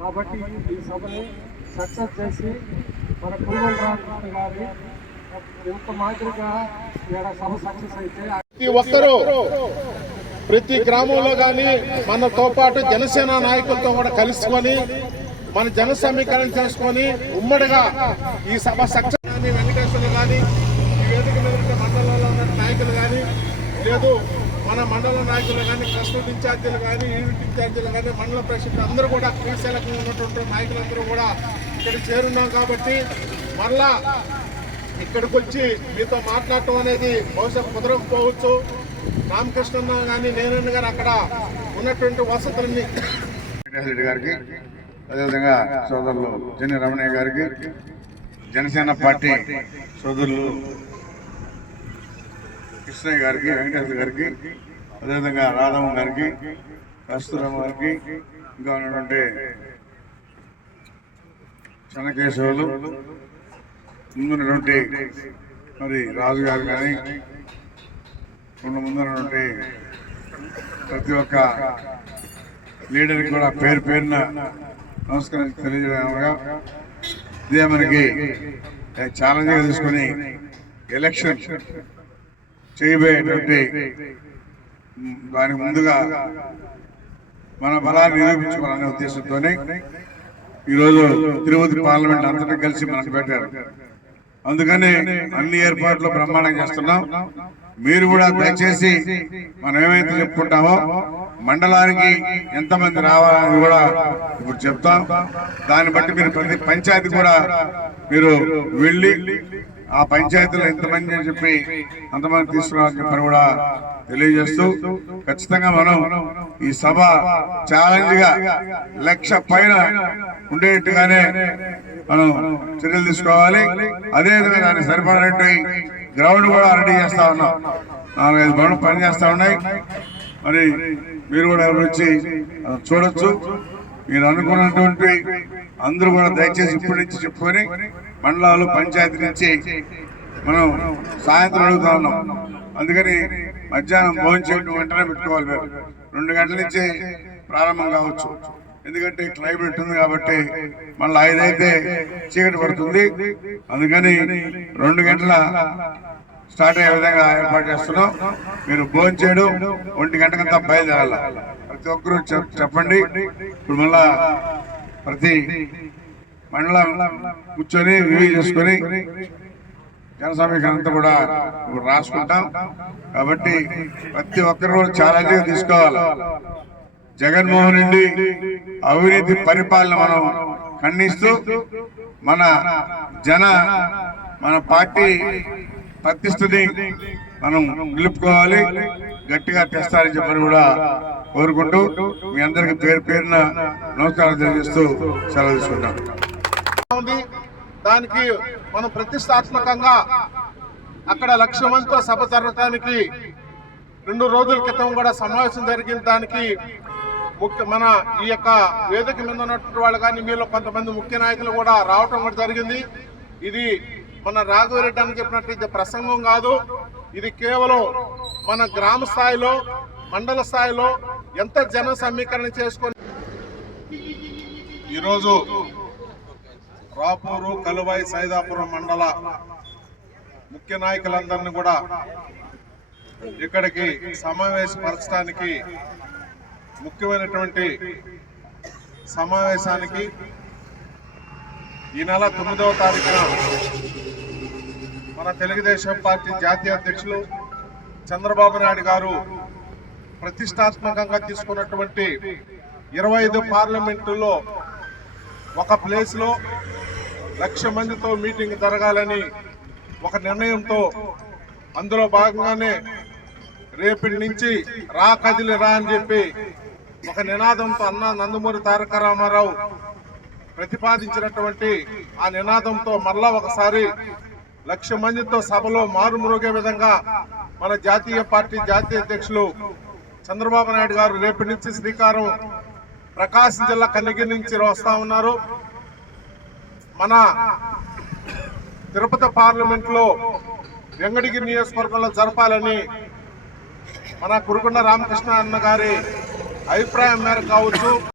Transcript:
కాబట్టి ఈ సభని సక్సెస్ చేసి మన కురుగొండ రామకృష్ణ గారి ఎంత మాదిరిగా సభ సక్సెస్ అయితే ప్రతి ఒక్కరూ ప్రతి గ్రామంలో కానీ మనతో పాటు జనసేన నాయకులతో కూడా కలుసుకొని మన జన సమీకరణ చేసుకొని ఉమ్మడిగా ఈ సభ సక్సెస్ కానీ వెంకటేశ్వర్లు కానీ ఈ వేదిక మీద మండలంలో ఉన్న నాయకులు కానీ లేదు మన మండల నాయకులు కానీ క్లస్టర్ ఇన్ఛార్జీలు కానీ యూనిట్ ఇన్ఛార్జీలు కానీ మండల ప్రెసిడెంట్ అందరూ కూడా క్రీశాలకు ఉన్నటువంటి నాయకులందరూ కూడా ఇక్కడ చేరున్నాం. కాబట్టి మళ్ళా ఇక్కడికి వచ్చి మీతో మాట్లాడటం అనేది బహుశా కుదరకపోవచ్చు. రామకృష్ణ కానీ నేనన్న గారు అక్కడ ఉన్నటువంటి వసతులన్నీ రెడ్డి గారికి, అదేవిధంగా సోదరులు జని రమణయ్య గారికి, జనసేన పార్టీ సోదరులు కృష్ణయ్య గారికి, వెంకటేశ్వర గారికి, అదేవిధంగా రాధమ్మ గారికి, కస్తూరమ్మ గారికి, ఇంకా ఉన్నటువంటి చెన్నకేశవులు, ముందున్నటువంటి మరి రాజు గారు కానీ ముందున్నటువంటి ప్రతి ఒక్క లీడర్కి కూడా పేరు పేరున నమస్కారం తెలియజేయగా, ఇదే మనకి ఛాలెంజ్గా తీసుకొని ఎలక్షన్ చేయబోయేటువంటి దానికి ముందుగా మన బలాన్ని నిరూపించుకోవాలనే ఉద్దేశంతోనే ఈరోజు తిరుపతి పార్లమెంట్ అంతటా కలిసి మనకు పెట్టారు. అందుకని అన్ని ఏర్పాట్లు బ్రహ్మాండంగా చేస్తున్నాం. మీరు కూడా దయచేసి మనం ఏమైతే చెప్పుకుంటామో మండలానికి ఎంతమంది రావాలని కూడా ఇప్పుడు చెప్తాం. దాన్ని బట్టి మీరు ప్రతి పంచాయతీ కూడా మీరు వెళ్ళి ఆ పంచాయతీలో ఎంతమంది అని చెప్పి అంతమంది తీసుకురావాలని చెప్పని కూడా తెలియజేస్తూ, ఖచ్చితంగా మనం ఈ సభ ఛాలెంజ్ గా 1,00,000 పైన ఉండేట్టుగానే మనం చర్యలు తీసుకోవాలి. అదేవిధంగా దానికి సరిపడినట్టు గ్రౌండ్ కూడా రెడీ చేస్తా ఉన్నాం. 4-5 గ్రౌండ్ పనిచేస్తా ఉన్నాయి. మరి మీరు కూడా వచ్చి చూడొచ్చు. మీరు అనుకున్నటువంటి అందరూ కూడా దయచేసి ఇప్పటి నుంచి చెప్పుకొని మండలాలు పంచాయతీ నుంచి మనం సాయంత్రం అడుగుతా ఉన్నాం. అందుకని మధ్యాహ్నం భోజనం చేయడం వెంటనే పెట్టుకోవాలి. మీరు 2 గంటల నుంచి ప్రారంభం కావచ్చు. ఎందుకంటే క్లైమేట్ ఉంది కాబట్టి మళ్ళీ 5 అయితే చీకటి పడుతుంది. అందుకని 2 గంటల స్టార్ట్ అయ్యే విధంగా ఏర్పాటు చేస్తున్నాం. మీరు భోజనం చేయడం 1 గంటకంతా బయలుదేరాలి. ప్రతి ఒక్కరూ చెప్పండి. ఇప్పుడు మళ్ళా ప్రతి మండలం కూర్చొని రివ్యూ చేసుకొని జన సమీకరణ అంతా కూడా ఇప్పుడు రాసుకుంటాం. కాబట్టి ప్రతి ఒక్కరు ఛాలెంజ్ తీసుకోవాలి. జగన్మోహన్ రెడ్డి అవినీతి పరిపాలన మనం ఖండిస్తూ మన పార్టీ ప్రతిష్టని మనం నిలుపుకోవాలి, గట్టిగా తెస్తారని చెప్పని కూడా కోరుకుంటూ మీ అందరికి పేరు పేరున నమస్కారం తెలియజేస్తూ సెలవు తీసుకుంటాం. దానికి మనం ప్రతిష్టాత్మకంగా అక్కడ 1,00,000 మందితో సభ జరగడానికి 2 రోజుల క్రితం కూడా సమావేశం జరిగిన దానికి మన ఈ యొక్క వేదిక మీద ఉన్నటువంటి వాళ్ళు కానీ మీలో కొంతమంది ముఖ్య నాయకులు కూడా రావటం కూడా జరిగింది. ఇది మన రాఘవరెడ్డి అని చెప్పినట్టు ఇది ప్రసంగం కాదు. ఇది కేవలం మన గ్రామ స్థాయిలో మండల స్థాయిలో ఎంత జన సమీకరణ చేసుకొని ఈరోజు రాపూరు, కలువాయి, సైదాపురం మండల ముఖ్య నాయకులందరినీ కూడా ఇక్కడికి సమావేశపరచడానికి ముఖ్యమైనటువంటి సమావేశానికి ఈ నెల 9వ తారీఖున మన తెలుగుదేశం పార్టీ జాతీయ అధ్యక్షులు చంద్రబాబు నాయుడు గారు ప్రతిష్టాత్మకంగా తీసుకున్నటువంటి 25 పార్లమెంటులో ఒక ప్లేస్లో 1,00,000 మందితో మీటింగ్ జరగాలని ఒక నిర్ణయంతో అందులో భాగంగానే రేపటి నుంచి రా కదిలి రా అని చెప్పి ఒక నినాదంతో అన్న నందమూరి తారక రామారావు ప్రతిపాదించినటువంటి ఆ నినాదంతో మరలా ఒకసారి 1,00,000 మందితో సభలో మారుమ్రోగే విధంగా మన జాతీయ పార్టీ జాతీయ అధ్యక్షులు చంద్రబాబు నాయుడు గారు రేపటి నుంచి శ్రీకారం ప్రకాశం జిల్లా కనిగిరి నుంచి వస్తా ఉన్నారు. మన తిరుపతి పార్లమెంట్ లో వెంకటగిరి నియోజకవర్గంలో జరపాలని మన కురుకొండ రామకృష్ణ అన్న గారి అభిప్రాయం మేరకు కావచ్చు,